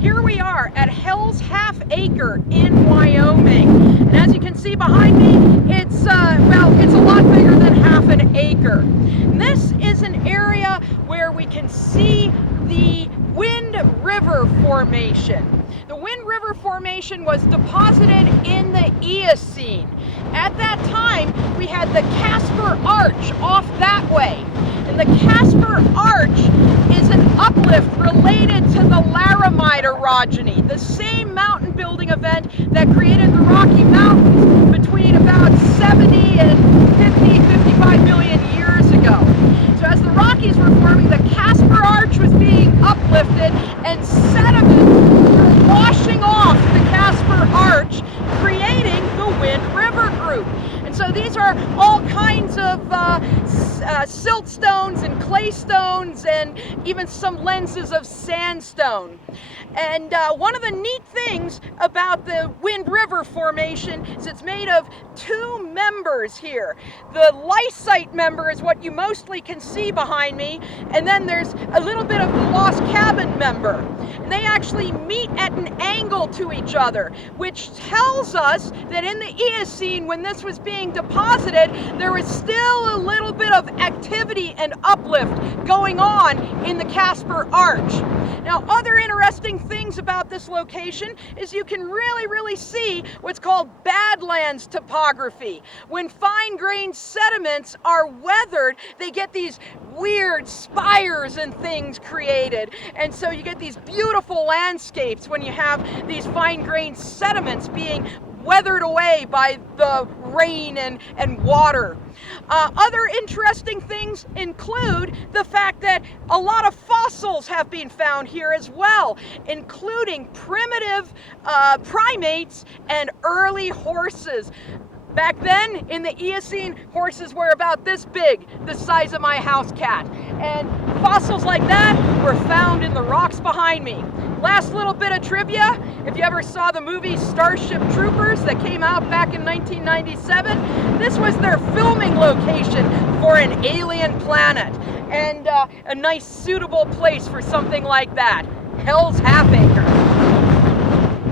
Here we are at Hell's Half Acre in Wyoming. And as you can see behind me, it's a lot bigger than half an acre. And this is an area where we can see the Wind River Formation. The Wind River Formation was deposited in the Eocene. At that time, we had the Casper Arch off that way. And the Casper Arch is an uplift related to the Laramide orogeny, the same mountain building event that created the Rocky Mountains between about 70 and 55 million years ago. So as the Rockies were forming, the Casper Arch was being uplifted and sediments were washing off the Casper Arch, creating the Wind River Group. And so these are all kinds of siltstones and claystones and even some lenses of sandstone. And one of the neat things about the Wind River Formation is it's made of two members here. The lysite member is what you mostly can see behind me, and then there's a little bit of the Lost Cabin member. And they actually meet at an angle to each other, which tells us that in the Eocene, when this was being deposited, there was still a little bit of activity and uplift going on in the Casper Arch. Now, other interesting things about this location is you can really see what's called badlands topography. When fine-grained sediments are weathered, they get these weird spires and things created. And so you get these beautiful landscapes when you have these fine-grained sediments being weathered away by the rain and water. Other interesting things include the fact that a lot of fossils have been found here as well, including primitive primates and early horses. Back then, in the Eocene, horses were about this big, the size of my house cat. And fossils like that were found in the rocks behind me. Last little bit of trivia, if you ever saw the movie Starship Troopers that came out back in 1997, this was their filming location for an alien planet. And a nice suitable place for something like that, Hell's Half Acre.